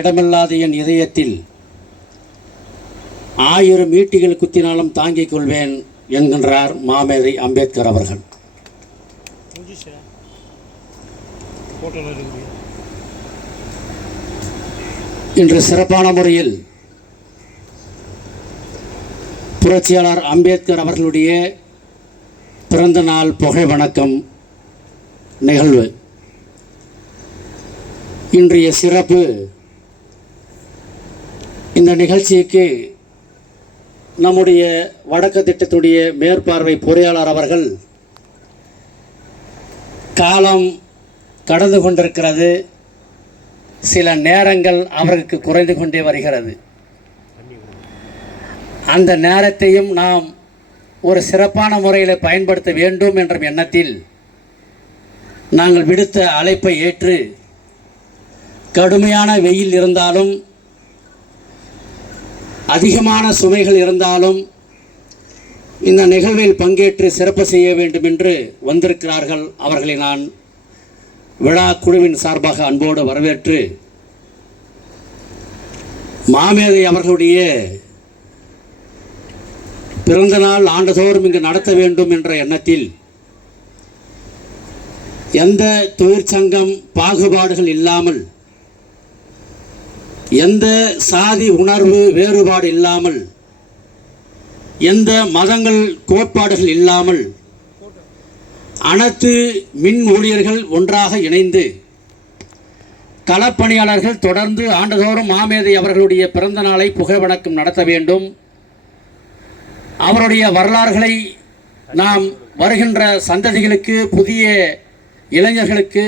இடமில்லாத என் இதயத்தில் 1000 ஈட்டிகள் குத்தினாலும் தாங்கிக் கொள்வேன் என்கின்றார் மாமேதை அம்பேத்கர் அவர்கள். இன்று சிறப்பான முறையில் புரட்சியாளர் அம்பேத்கர் அவர்களுடைய பிறந்த நாள் புகழ் வணக்கம் நிகழ்வு. இன்றைய சிறப்பு, இந்த நிகழ்ச்சிக்கு நம்முடைய வடக்கு திட்டத்துடைய மேற்பார்வை பொறியாளர் அவர்கள் காலம் கடந்து கொண்டிருக்கிறது, சில நேரங்கள் அவருக்கு குறைந்து கொண்டே வருகிறது. அந்த நேரத்தையும் நாம் ஒரு சிறப்பான முறையில் பயன்படுத்த வேண்டும் என்ற எண்ணத்தில் நாங்கள் விடுத்த அழைப்பை ஏற்று கடுமையான வெயில் இருந்தாலும் அதிகமான சுமைகள் இருந்தாலும் இந்த நிகழ்வில் பங்கேற்று சிறப்பு செய்ய வேண்டும் என்று வந்திருக்கிறார்கள். அவர்களை நான் விழா குழுவின் சார்பாக அன்போடு வரவேற்று மாமேதை அவர்களுடைய பிறந்த நாள் ஆண்டுதோறும் இங்கு நடத்த வேண்டும் என்ற எண்ணத்தில் எந்த தொழிற்சங்கம் பாகுபாடுகள் இல்லாமல், எந்த சாதி உணர்வு வேறுபாடு இல்லாமல், எந்த மதங்கள் கோட்பாடுகள் இல்லாமல் அனைத்து மின் ஊழியர்கள் ஒன்றாக இணைந்து களப்பணியாளர்கள் தொடர்ந்து ஆண்டுதோறும் மாமேதை அவர்களுடைய பிறந்த நாளை புகழ் வணக்கம் நடத்த வேண்டும். அவருடைய வரலாறுகளை நாம் வருகின்ற சந்ததிகளுக்கு, புதிய இளைஞர்களுக்கு,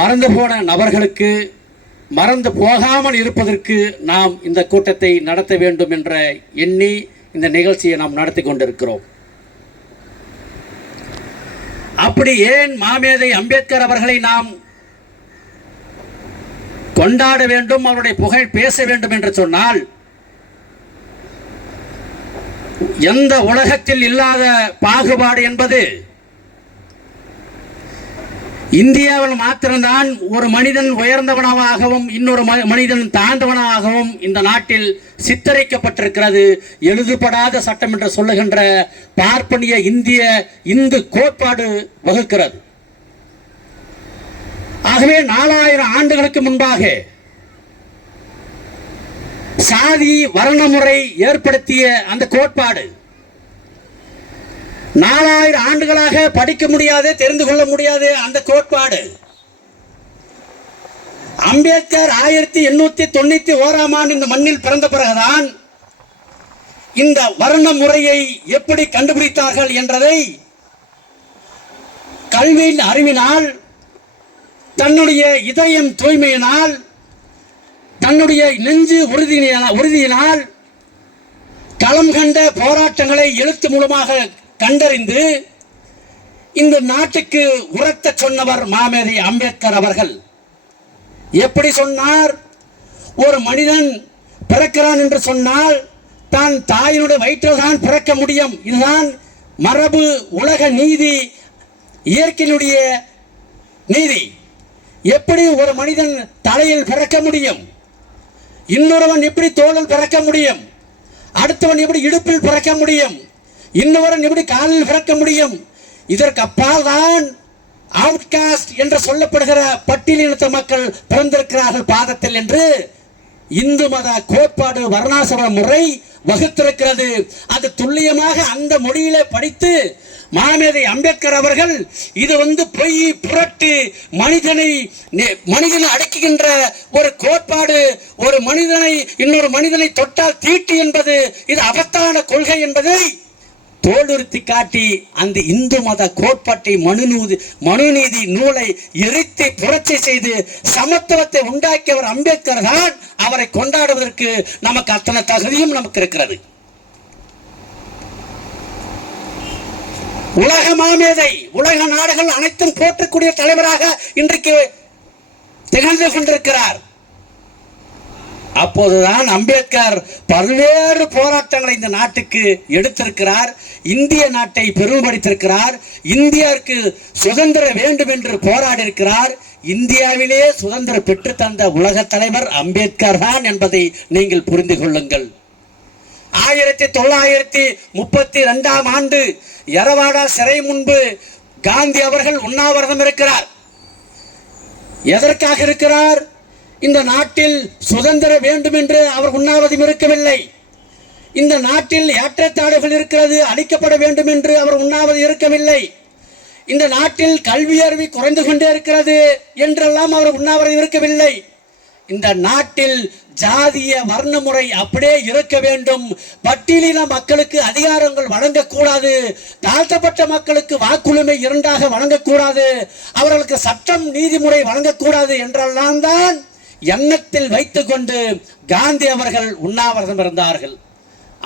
மறந்து போன நபர்களுக்கு மறந்து போகாமல் இருப்பதற்கு நாம் இந்த கூட்டத்தை நடத்த வேண்டும் என்ற எண்ணி இந்த நிகழ்ச்சியை நாம் நடத்தி கொண்டிருக்கிறோம். அப்படி ஏன் மாமேதை அம்பேத்கர் அவர்களை நாம் கொண்டாட வேண்டும், அவருடைய புகழ் பேச வேண்டும் என்று சொன்னால், எந்த உலகத்தில் இல்லாத பாகுபாடு என்பது இந்தியாவில் மாத்திரம்தான் ஒரு மனிதன் உயர்ந்தவனாகவும் இன்னொரு மனிதன் தாழ்ந்தவனாகவும் இந்த நாட்டில் சித்தரிக்கப்பட்டிருக்கிறது. எழுதப்படாத சட்டம் என்று சொல்லுகின்ற பார்ப்பனிய இந்து கோட்பாடு வகுக்கிறது. ஆகவே 4000 ஆண்டுகளுக்கு முன்பாக சாதி வர்ணமுறை ஏற்படுத்திய அந்த கோட்பாடு 4000 ஆண்டுகளாக படிக்க முடியாது, தெரிந்து கொள்ள முடியாது. அந்த கோட்பாடு அம்பேத்கர் 1891 ஆண்டு இந்த மண்ணில் பிறந்த பிறகுதான் இந்த வர்ண முறையை எப்படி கண்டுபிடித்தார்கள் என்றதை கல்வியின் அறிவினால், தன்னுடைய இதயம் தூய்மையினால், தன்னுடைய நெஞ்சு உறுதியினால் களம் கண்ட போராட்டங்களை எழுத்து மூலமாக கண்டறிந்து இந்த நாட்டுக்கு உரத்த சொன்னவர் மாமேதை அம்பேத்கர் அவர்கள். எப்படி சொன்னார்? ஒரு மனிதன் பிறக்கிறான் என்று சொன்னால் தான் தாயினுடைய வயிற்றில் தான் பிறக்க முடியும். இதுதான் மரபு, உலக நீதி, இயற்கையினுடைய நீதி. எப்படி ஒரு மனிதன் தலையில் பிறக்க முடியும்? இன்னொருவன் எப்படி தோளில் பிறக்க முடியும்? அடுத்தவன் எப்படி இடுப்பில் பிறக்க முடியும்? இன்னொருவன் எப்படி காலில் பிறக்க முடியும்? இதற்கு அப்பால் தான் அவுட்காஸ்ட் என்று சொல்லப்படுகிற பட்டியலினத்த மக்கள் பிறந்திருக்கிறார்கள் பாதத்தில் என்று இந்து மத கோட்பாடு வர்ணாசிரம முறை வகுத்திருக்கிறது. அது துல்லியமாக அந்த மொழியிலே படித்து மாமேதை அம்பேத்கர் அவர்கள் இது பொய், புரட்டு, மனிதனை அடக்குகின்ற ஒரு கோட்பாடு, ஒரு மனிதனை இன்னொரு மனிதனை தொட்டால் தீட்டு என்பது இது அபத்தான கொள்கை என்பதை தோலுறுத்தி காட்டி அந்த இந்து மத கோட்பாட்டை மனுநீதி நூலை எரித்து புரட்சி செய்து சமத்துவத்தை உண்டாக்கியவர் அம்பேத்கர் தான். அவரை கொண்டாடுவதற்கு நமக்கு அத்தனை தகுதியும் நமக்கு இருக்கிறது. உலக மாமேதை, உலக நாடுகள் அனைத்தும் போற்றக்கூடிய தலைவராக இன்றைக்கு திகழ்ந்து கொண்டிருக்கிறார். அப்போதுதான் அம்பேத்கர் பல்வேறு போராட்டங்களை இந்த நாட்டுக்கு எடுத்திருக்கிறார். இந்திய நாட்டை பெருமைப்படுத்தியிருக்கிறார். இந்தியாவுக்கு சுதந்திரம் வேண்டும் என்று போராடி இருக்கிறார். இந்தியாவிலே சுதந்திரம் பெற்று தந்த உலக தலைவர் அம்பேத்கர் தான் என்பதை நீங்கள் புரிந்து கொள்ளுங்கள். 1932 ஆண்டு யரவாடா சிறை முன்பு காந்தி அவர்கள் உண்ணாவிரதம் இருக்கிறார். எதற்காக இருக்கிறார்? இந்த நாட்டில் சுதந்திரம் வேண்டும் என்று அவர் உண்ணாவிரதம் இருக்கவில்லை. இந்த நாட்டில் ஏற்றத்தாழ்வுகள் இருக்கிறது, அழிக்கப்பட வேண்டும் என்று அவர் உண்ணாவிரதம் இருக்கவில்லை. இந்த நாட்டில் கல்வி அறிவு குறைந்து கொண்டே இருக்கிறது என்றெல்லாம் அவர் உண்ணாவிரதம் இருக்கவில்லை. இந்த நாட்டில் ஜாதிய வர்ண முறை அப்படியே இருக்க வேண்டும், பட்டியலின மக்களுக்கு அதிகாரங்கள் வழங்கக்கூடாது, தாழ்த்தப்பட்ட மக்களுக்கு வாக்குரிமை இரண்டாக வழங்கக்கூடாது, அவர்களுக்கு சட்டம் நீதிமுறை வழங்கக்கூடாது என்றெல்லாம் தான் எண்ணத்தில் வைத்துக் கொண்டு காந்தி அவர்கள் உண்ணாவிரதம் இருந்தார்கள்.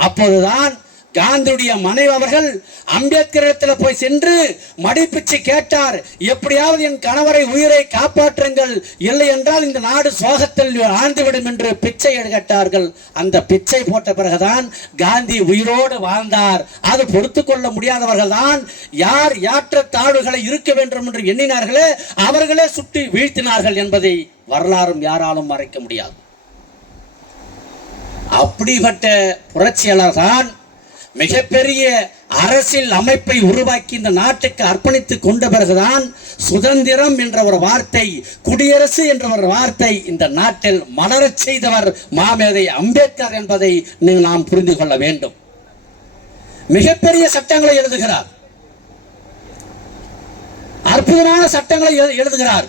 அப்போதுதான் காந்தியுடைய மனைவி அவர்கள் அம்பேத்கரிடத்தில் போய் சென்று மடிப்பிச்சு கேட்டார், எப்படியாவது என் கணவரை உயிரை காப்பாற்றுங்கள், இல்லை என்றால் இந்த நாடு சோகத்தில் ஆழ்ந்துவிடும் என்று பிச்சை கேட்டார்கள். அந்த பிச்சை போட்ட பிறகுதான் காந்தி உயிரோடு வாழ்ந்தார். அது பொறுத்து கொள்ள முடியாதவர்கள் தான் யார் ஏற்றத்தாழ்வுகளை இருக்க வேண்டும் என்று எண்ணினார்களே அவர்களே சுட்டி வீழ்த்தினார்கள் என்பதை வரலாறும் யாராலும் மறைக்க முடியாது. அப்படிப்பட்ட புரட்சியாளர் தான் மிகப்பெரிய அரசியல் அமைப்பை உருவாக்கி இந்த நாட்டுக்கு அர்ப்பணித்துக் கொண்ட பிறகுதான் சுதந்திரம் என்ற ஒரு வார்த்தை, குடியரசு என்ற ஒரு வார்த்தை இந்த நாட்டில் மலரச் செய்தவர் மாமேதை அம்பேத்கர் என்பதை நாம் புரிந்து கொள்ள வேண்டும். மிகப்பெரிய சட்டங்களை எழுதுகிறார், அற்புதமான சட்டங்களை எழுதுகிறார்.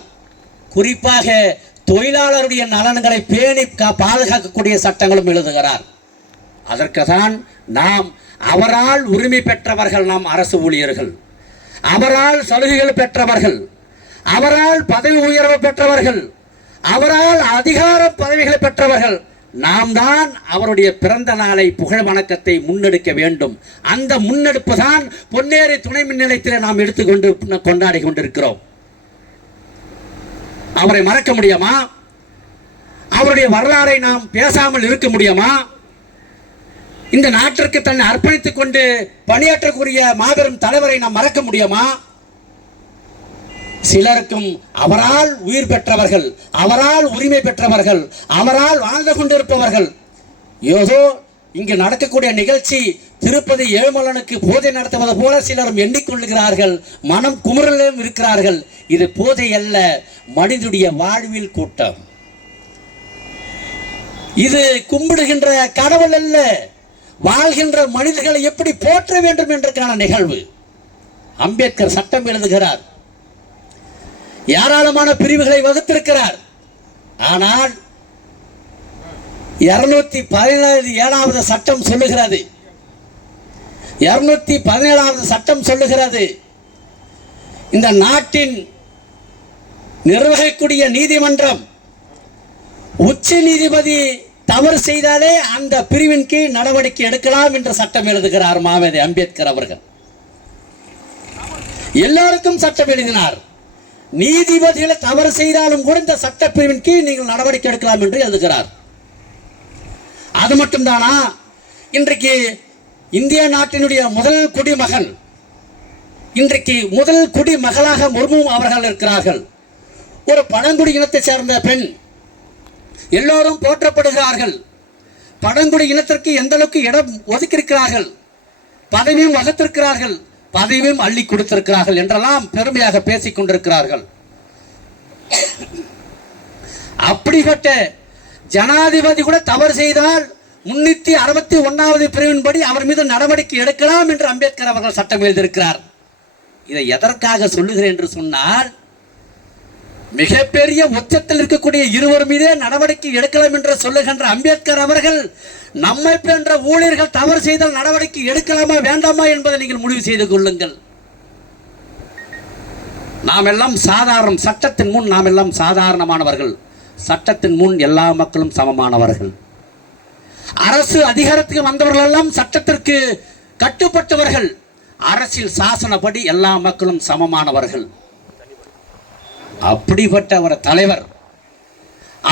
குறிப்பாக தொழிலாளருடைய நலன்களை பேணி பாதுகாக்கக்கூடிய சட்டங்களும் எழுதுகிறார். அதற்கு தான் நாம் அவரால் உரிமை பெற்றவர்கள், நாம் அரசு ஊழியர்கள், அவரால் சலுகைகள் பெற்றவர்கள், அவரால் பதவி உயர்வு பெற்றவர்கள், அவரால் அதிகார பதவிகளை பெற்றவர்கள், நாம் தான் அவருடைய பிறந்த நாளை புகழ் வணக்கத்தை முன்னெடுக்க வேண்டும். அந்த முன்னெடுப்பு தான் பொன்னேரி துணை மின் நிலையத்தில் நாம் எடுத்துக்கொண்டு கொண்டாடி கொண்டிருக்கிறோம். அவரை மறக்க முடியுமா? அவருடைய வரலாறை நாம் பேசாமல் இருக்க முடியுமா? இந்த நாட்டிற்கு தன்னை அர்ப்பணித்துக் கொண்டு பணியாற்றக்கூடிய மாபெரும் தலைவரை நாம் மறக்க முடியுமா? சிலருக்கும் அவரால் உயிர் பெற்றவர்கள், அவரால் உரிமை பெற்றவர்கள், அவரால் வாழ்ந்து கொண்டிருப்பவர்கள், ஏதோ இங்கு நடக்கக்கூடிய நிகழ்ச்சி திருப்பதி ஏழுமலனுக்கு போதை நடத்துவது போல சிலரும் எண்ணிக்கொள்ளுகிறார்கள், மனம் குமுறலும் இருக்கிறார்கள். இது போதை அல்ல, மனிதனுடைய வாழ்வில் கூட்டம். இது கும்பிடுகின்ற கடவுள் அல்ல, வாழ்கின்ற மனிதர்களை எப்படி போற்ற வேண்டும் என்றுக்கான நிகழ்வு. அம்பேத்கர் சட்டம் எழுதுகிறார், ஏராளமான பிரிவுகளை வகுத்திருக்கிறார். ஆனால் 217வது சட்டம் சொல்லுகிறது, 217வது சட்டம் சொல்லுகிறது, இந்த நாட்டின் நிர்வகிக்கூடிய நீதிமன்றம் உச்ச நீதிபதி தவறு செய்தாலே அந்த பிரிவின் கீழ் நடவடிக்கை எடுக்கலாம் என்று சட்டம் எழுதுகிறார் மாமேதை அம்பேத்கர் அவர்கள். எல்லாருக்கும் சட்டம் எழுதினார். நீதிபதிகளை தவறு செய்தாலும் கூட இந்த சட்ட பிரிவின் கீழ் நீங்கள் நடவடிக்கை எடுக்கலாம் என்று எழுதுகிறார். அது மட்டும்தானா? இன்றைக்கு இந்திய நாட்டினுடைய முதல் குடிமகன், இன்றைக்கு முதல் குடிமகளாக முர்மு அவர்கள் இருக்கிறார்கள். ஒரு பழங்குடி இனத்தை சேர்ந்த பெண், எல்லோரும் போற்றப்படுகிறார்கள். பழங்குடி இனத்திற்கு எந்த அளவுக்கு இடம் ஒதுக்கியிருக்கிறார்கள், பதவியும் வகுத்திருக்கிறார்கள், பதவியும் அள்ளி கொடுத்திருக்கிறார்கள் என்றெல்லாம் பெருமையாக பேசிக் கொண்டிருக்கிறார்கள். அப்படிப்பட்ட ஜனாதிபதி கூட தவறு செய்தால் 361வது பிரிவின்படி அவர் மீது நடவடிக்கை எடுக்கலாம் என்று அம்பேத்கர் அவர்கள் சட்டம் எழுதியிருக்கிறார். இதை எதற்காக சொல்லுகிறேன் என்று சொன்னால், மிகப்பெரிய உச்சத்தில் இருக்கக்கூடிய இருவர் மீதே நடவடிக்கை எடுக்கலாம் என்று சொல்லுகின்ற அம்பேத்கர் அவர்கள் நம்மை போன்ற ஊழியர்கள் தவறு செய்தால் நடவடிக்கை எடுக்கலாமா வேண்டாமா என்பதை நீங்கள் முடிவு செய்து கொள்ளுங்கள். நாம் எல்லாம் சாதாரண, சட்டத்தின் முன் நாம் எல்லாம் சாதாரணமானவர்கள், சட்டத்தின் முன் எல்லா மக்களும் சமமானவர்கள். அரசு அதிகாரத்துக்கு வந்தவர்கள் எல்லாம் சட்டத்திற்கு கட்டுப்பட்டவர்கள், அரசியல் சாசனப்படி எல்லா மக்களும் சமமானவர்கள். அப்படிப்பட்ட ஒரு தலைவர்,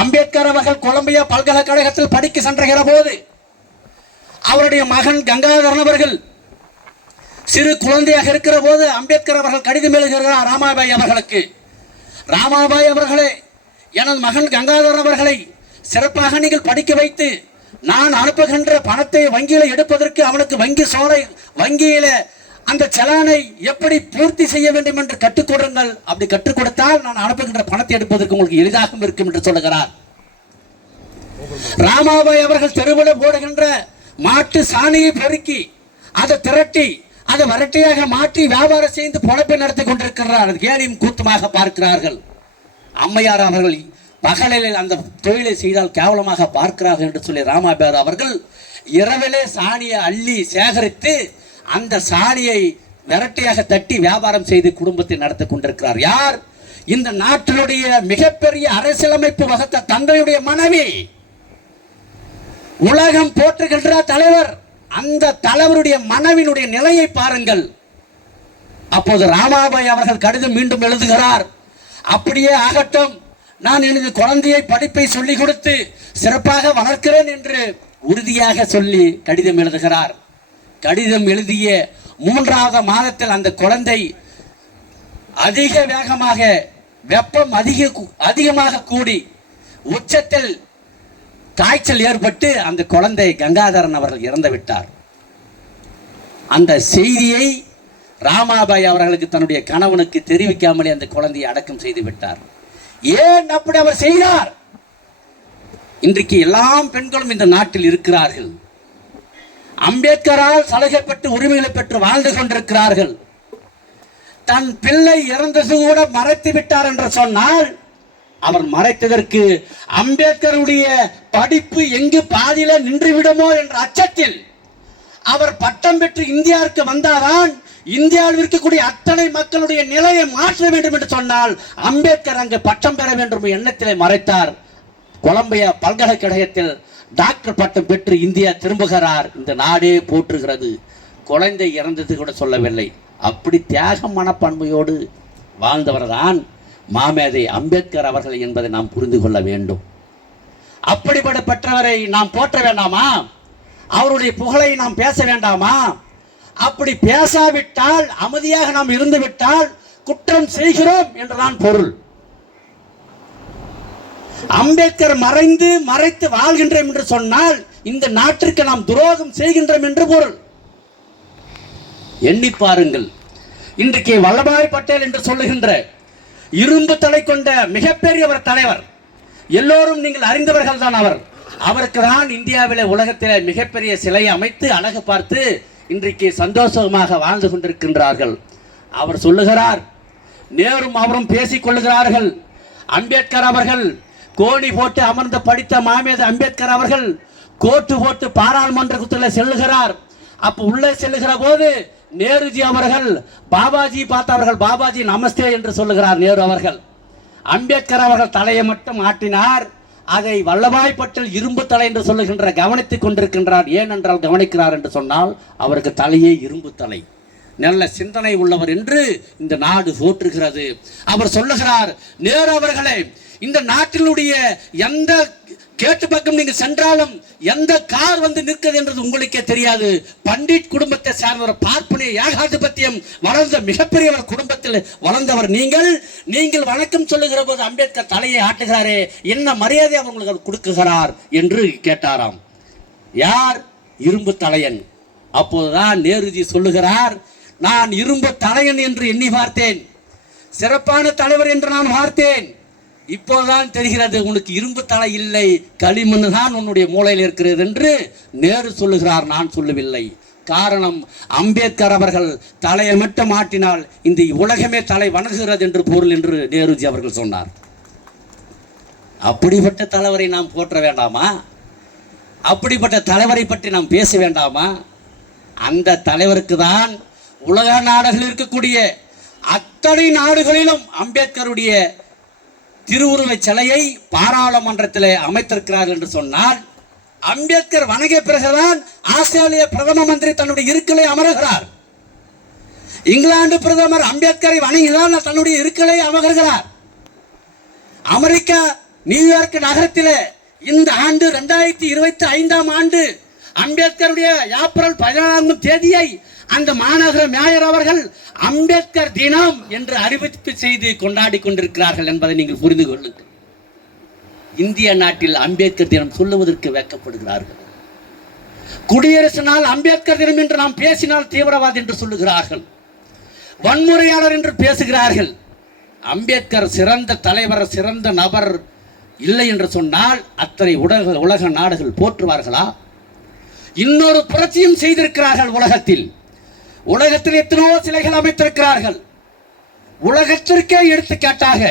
அம்பேத்கர் அவர்கள் கொலம்பியா பல்கலைக்கழகத்தில் படிக்க சென்றுகிற போது அவருடைய மகன் கங்காதரன் அவர்கள் சிறு குழந்தையாக இருக்கிற போது அம்பேத்கர் அவர்கள் கடிதம் எழுதுகிறார் ராமாபாய் அவர்களுக்கு. ராமாபாய் அவர்களே, எனது மகன் கங்காதரன் அவர்களை சிறப்பாக நீங்கள் படிக்க வைத்து நான் அனுப்புகின்ற பணத்தை வங்கியில எடுப்பதற்கு அவனுக்கு வங்கியில அந்த செலானை எப்படி பூர்த்தி செய்ய வேண்டும் என்று கற்றுக் கொடுங்கள். அப்படி கற்றுக் கொடுத்தால் நான் அனுப்புகின்ற பணத்தை எடுப்பதற்கு உங்களுக்கு எளிதாக இருக்கும் என்று சொல்லுகிறார். ராமாபாய் அவர்கள் தெருவில் போடுகின்ற மாட்டு சாணியை பொறுக்கி அதை திரட்டி அதை வரட்டியாக மாற்றி வியாபாரம் செய்து பொழப்பை நடத்தி கொண்டிருக்கிறார். கேலியும் கூத்துமாக பார்க்கிறார்கள். அம்மையார் அவர்கள் பகலில் அந்த தொழிலை செய்தால் கேவலமாக பார்க்கிறார்கள் என்று சொல்லி ராமாபாய் அவர்கள் இரவிலே சாணியை அள்ளி சேகரித்து அந்த சாணியை விரட்டியாக தட்டி வியாபாரம் செய்து குடும்பத்தை நடத்தி கொண்டிருக்கிறார். யார்? இந்த நாட்டினுடைய மிகப்பெரிய அரசியலமைப்பு வகுத்த தந்தையுடைய மனைவி, உலகம் போற்றுகின்ற தலைவர். அந்த தலைவருடைய மனைவியினுடைய நிலையை பாருங்கள். அப்போது ராமாபாய் அவர்கள் கடிதம் மீண்டும் எழுதுகிறார். அப்படியே ஆகட்டும், நான் எனது குழந்தையை படிப்பை சொல்லிக் கொடுத்து சிறப்பாக வளர்க்கிறேன் என்று உறுதியாக சொல்லி கடிதம் எழுதுகிறார். கடிதம் எழுதிய 3வது மாதத்தில் அந்த குழந்தை அதிக வேகமாக வெப்பம் அதிகமாக கூடி உச்சத்தில் காய்ச்சல் ஏற்பட்டு அந்த குழந்தை கங்காதரன் அவர்கள் இறந்து விட்டார். அந்த செய்தியை ராமாபாய் அவர்களுக்கு தன்னுடைய கணவனுக்கு தெரிவிக்காமலே அந்த குழந்தையை அடக்கம் செய்து விட்டார். ஏன் அப்படி அவர் செய்தார்? இன்றைக்கு எல்லா பெண்களும் இந்த நாட்டில் இருக்கிறார்கள். அம்பேத்கரால் சலுகை பெற்று உரிமைகளை பெற்று வாழ்ந்து கொண்டிருக்கிறார்கள். தன் பிள்ளை இறந்தது கூட மறைத்து விட்டார் என்று சொன்னால் அவர் மறைத்ததற்கு அம்பேத்கருடைய படிப்பு எங்கு பாதியில நின்றுவிடுமோ என்ற அச்சத்தில் அவர் பட்டம் பெற்று இந்தியாவுக்கு வந்தாதான் இந்தியாவில் இருக்கக்கூடிய அத்தனை மக்களுடைய நிலையை மாற்ற வேண்டும் என்று சொன்னால் அம்பேத்கர் அங்கு பட்டம் பெற வேண்டும் எண்ணத்திலே மறைத்தார். கொலம்பியா பல்கலைக்கழகத்தில் டாக்டர் பட்டம் பெற்று இந்தியா திரும்புகிறார். இந்த நாடே போற்றுகிறது. குழந்தை இறந்தது கூட சொல்லவில்லை. அப்படி தியாக மனப்பான்மையோடு வாழ்ந்தவர் தான் மாமேதை அம்பேத்கர் அவர்கள் என்பதை நாம் புரிந்து கொள்ள வேண்டும். அப்படிப்பட்ட பெற்றவரை நாம் போற்ற வேண்டாமா? அவருடைய புகழை நாம் பேச வேண்டாமா? அப்படி பேசாவிட்டால், அமைதியாக நாம் இருந்து விட்டால் குற்றம் செய்கிறோம் என்றுதான் பொருள். அம்பேத்கர் மறைத்து வாழ்கின்றோம் என்று சொன்னால் இந்த நாட்டிற்கு நாம் துரோகம் செய்கின்றோம் என்று பொருள். எண்ணி பாருங்கள். இன்றைக்கு வல்லபாய் பட்டேல் என்று சொல்லுகின்ற இரும்பு தலை கொண்ட மிகப்பெரிய ஒரு தலைவர், எல்லோரும் நீங்கள் அறிந்தவர்கள் தான். அவருக்கு தான் இந்தியாவிலே உலகத்திலே மிகப்பெரிய சிலையை அமைத்து அழகு பார்த்து இன்றைக்கு சந்தோஷமாக வாழ்ந்து கொண்டிருக்கின்றார்கள். அவர் சொல்லுகிறார், நேரும் அவரும் பேசிக் கொள்ளுகிறார்கள். அம்பேத்கர் அவர்கள் கோணி போட்டு அமர்ந்து படித்த மாமேதை அம்பேத்கர் அவர்கள் கோட்டு போட்டு பாராளுமன்றத்தில் செல்லுகிறார். அப்ப உள்ளே செல்லுகிற போது நேருஜி அவர்கள் பாபாஜி பார்த்தவர்கள், பாபாஜி நமஸ்தே என்று சொல்லுகிறார் நேரு அவர்கள். அம்பேத்கர் அவர்கள் தலையை மட்டும் ஆட்டினார். அதை வல்லபாய் பட்டேல் இரும்பு தலை என்று சொல்லுகின்ற கவனித்துக் கொண்டிருக்கின்றார். ஏனென்றால் கவனிக்கிறார் என்று சொன்னால் அவருக்கு தலையே இரும்பு தலை, நல்ல சிந்தனை உள்ளவர் என்று இந்த நாடு போற்றுகிறது. அவர் சொல்லுகிறார், நேரு அவர்களே, இந்த நாட்டினுடைய எந்த கேட்டு பக்கம் நீங்க சென்றாலும் எந்த கார் வந்து நிற்கிறது என்றது உங்களுக்கே தெரியாது. பண்டிட் குடும்பத்தை சார்ந்தவர், பார்ப்பனிய ஏகாதிபத்தியம் வளர்ந்த மிகப்பெரிய குடும்பத்தில் வளர்ந்தவர் நீங்கள் வணக்கம் சொல்லுகிற போது அம்பேத்கர் தலையை ஆட்டுகிறாரே, என்ன மரியாதை அவங்களுக்கு கொடுக்குகிறார் என்று கேட்டாராம். யார்? இரும்பு தலையன். அப்போதுதான் நேருஜி சொல்லுகிறார், நான் இரும்பு தலையன் என்று எண்ணி பார்த்தேன், சிறப்பான தலைவர் என்று நான் பார்த்தேன். இப்போதான் தெரிகிறது உனக்கு இரும்பு தலை இல்லை, களிமண் தான் உன்னுடைய மூளையில் இருக்கிறது என்று நேரு சொல்லுகிறார், நான் சொல்லவில்லை. காரணம், அம்பேத்கர் அவர்கள் தலையை மட்டும் மாட்டினால் இந்த உலகமே தலை வணங்குகிறது என்று பொருள் என்று நேருஜி அவர்கள் சொன்னார். அப்படிப்பட்ட தலைவரை நாம் போற்ற வேண்டாமா? அப்படிப்பட்ட தலைவரை பற்றி நாம் பேச வேண்டாமா? அந்த தலைவருக்கு தான் உலக நாடுகளில் இருக்கக்கூடிய அத்தனை நாடுகளிலும் அம்பேத்கருடைய திருவுருவ சிலையை பாராளுமன்றத்தில் அமைத்திருக்கிறார்கள் என்று சொன்னால், அம்பேத்கர் வணங்கிய பிறகுதான் ஆஸ்திரேலிய பிரதம மந்திரி தன்னுடைய இருக்கையை அமர்கிறார். இங்கிலாந்து பிரதமர் அம்பேத்கரை வணங்கிதான் தன்னுடைய இருக்கையை அமர்கிறார். அமெரிக்கா நியூயார்க் நகரத்தில் இந்த ஆண்டு 2025ஆம் ஆண்டு அம்பேத்கருடைய ஏப்ரல் 14ஆம் தேதியை அந்த மாநகர மேயர் அவர்கள் அம்பேத்கர் தினம் என்று அறிவிப்பு செய்து கொண்டாடி கொண்டிருக்கிறார்கள் என்பதை நீங்கள் புரிந்து கொள்ளுங்கள். இந்திய நாட்டில் அம்பேத்கர் தினம் சொல்லுவதற்கு வெட்கப்படுகிறார்கள். குடியரசு நாள் அம்பேத்கர் தினம் என்று நாம் பேசினால் தீவிரவாதி என்று சொல்லுகிறார்கள், வன்முறையாளர் என்று பேசுகிறார்கள். அம்பேத்கர் சிறந்த தலைவர், சிறந்த நபர் இல்லை என்று சொன்னால் அத்தனை உலக நாடுகள் போற்றுவார்களா? இன்னொரு புரட்சியும் செய்திருக்கிறார்கள். உலகத்தில் எத்தனையோ சிலைகள் அமைத்திருக்கிறார்கள். உலகத்திற்கே எடுத்துக்காட்டாக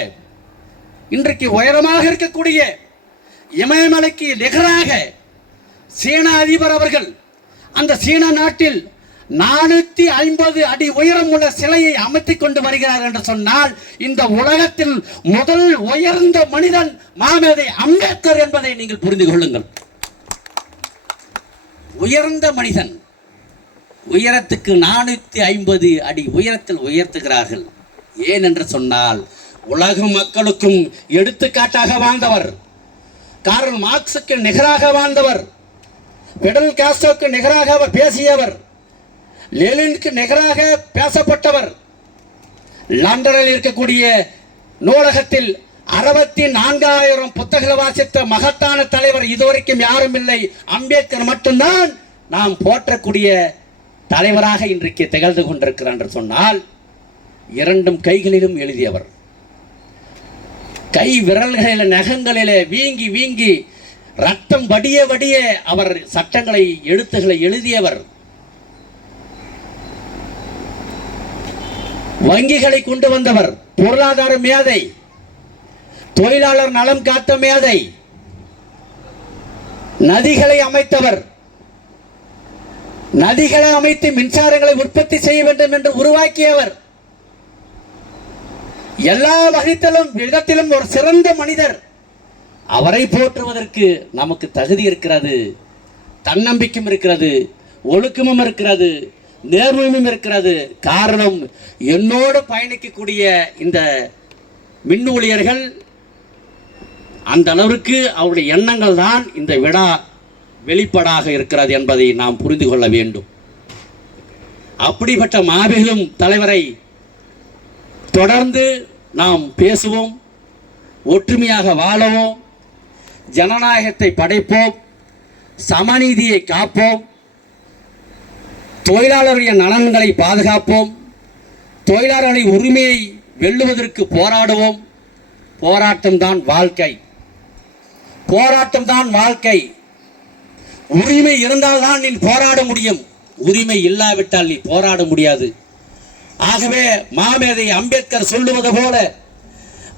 இன்றைக்கு உயரமாக இருக்கக்கூடிய இமயமலைக்கு நிகராக சீன அதிபர் அவர்கள் அந்த சீன நாட்டில் 450 அடி உயரம் உள்ள சிலையை அமைத்துக் கொண்டு வருகிறார் என்று சொன்னால் இந்த உலகத்தில் முதல் உயர்ந்த மனிதன் மாமேதை அம்பேத்கர் என்பதை நீங்கள் புரிந்து கொள்ளுங்கள். உயர்ந்த மனிதன், உயரத்துக்கு 450 அடி உயரத்தில் உயர்த்துகிறார்கள். ஏன் என்று சொன்னால் உலக மக்களுக்கும் எடுத்துக்காட்டாக வாழ்ந்தவர், கார்ல் மார்க்சுக்கு நிகராக வாழ்ந்தவர், பிடல் காஸ்ட்ரோவுக்கு நிகராக அவர் பேசியவர், லெனினுக்கு நிகராக பேசப்பட்டவர். லண்டனில் இருக்கக்கூடிய நூலகத்தில் 64,000 புத்தகங்கள் வாசித்த மகத்தான தலைவர் இதுவரைக்கும் யாரும் இல்லை, அம்பேத்கர் மட்டும்தான் நாம் போற்றக்கூடிய தலைவராக இன்றைக்கு திகழ்ந்து கொண்டிருக்கிறார் என்று சொன்னால் 2 கைகளிலும் எழுதியவர், கை விரல்களில் நகங்களிலே வீங்கி வீங்கி ரத்தம் வடிய வடிய அவர் சட்டங்களை எழுத்துக்களை எழுதியவர், வங்கிகளை கொண்டு வந்தவர், பொருளாதார மேதை, தொழிலாளர் நலம் காத்த மேதை, நதிகளை அமைத்தவர், நதிகளை அமைத்து மின்சாரங்களை உற்பத்தி செய்ய வேண்டும் என்று உருவாக்கியவர், எல்லா விதத்திலும் ஒரு சிறந்த மனிதர். அவரை போற்றுவதற்கு நமக்கு தகுதி இருக்கிறது, தன்னம்பிக்கையும் இருக்கிறது, ஒழுக்கமும் இருக்கிறது, நேர்மையும் இருக்கிறது. காரணம், என்னோடு பயணிக்கக்கூடிய இந்த மின் ஊழியர்கள் அந்த அளவிற்கு அவருடைய எண்ணங்கள் தான் இந்த விழா வெளிப்பாடாக இருக்கிறது என்பதை நாம் புரிந்து கொள்ள வேண்டும். அப்படிப்பட்ட மாபெரும் தலைவரை தொடர்ந்து நாம் பேசுவோம், ஒற்றுமையாக வாழவோம், ஜனநாயகத்தை படைப்போம், சமநீதியை காப்போம், தொழிலாளருடைய நலன்களை பாதுகாப்போம், தொழிலாளர்களின் உரிமையை வெல்லுவதற்கு போராடுவோம். போராட்டம்தான் வாழ்க்கை, போராட்டம்தான் வாழ்க்கை. உரிமை இருந்தால்தான் நீ போராட முடியும், உரிமை இல்லாவிட்டால் நீ போராட முடியாது. ஆகவே மாமேதை அம்பேத்கர் சொல்லுவது போல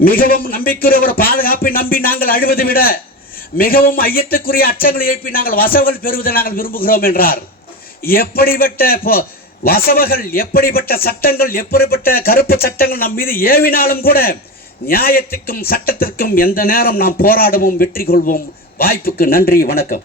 மிகவும் நம்பிக்கையுடைய ஒரு பாதுகாப்பை நம்பி நாங்கள் அழுவதை விட மிகவும் ஐயத்துக்குரிய அச்சங்களை எழுப்பி நாங்கள் வசவுகள் பெறுவதை நாங்கள் விரும்புகிறோம் என்றார். எப்படிப்பட்ட வசவுகள், எப்படிப்பட்ட சட்டங்கள், எப்படிப்பட்ட கருப்பு சட்டங்கள் நம் மீது ஏவினாலும் கூட நியாயத்துக்கும் சட்டத்திற்கும் எந்த நேரம் நாம் போராடுவோம், வெற்றி கொள்வோம். வாய்ப்புக்கு நன்றி, வணக்கம்.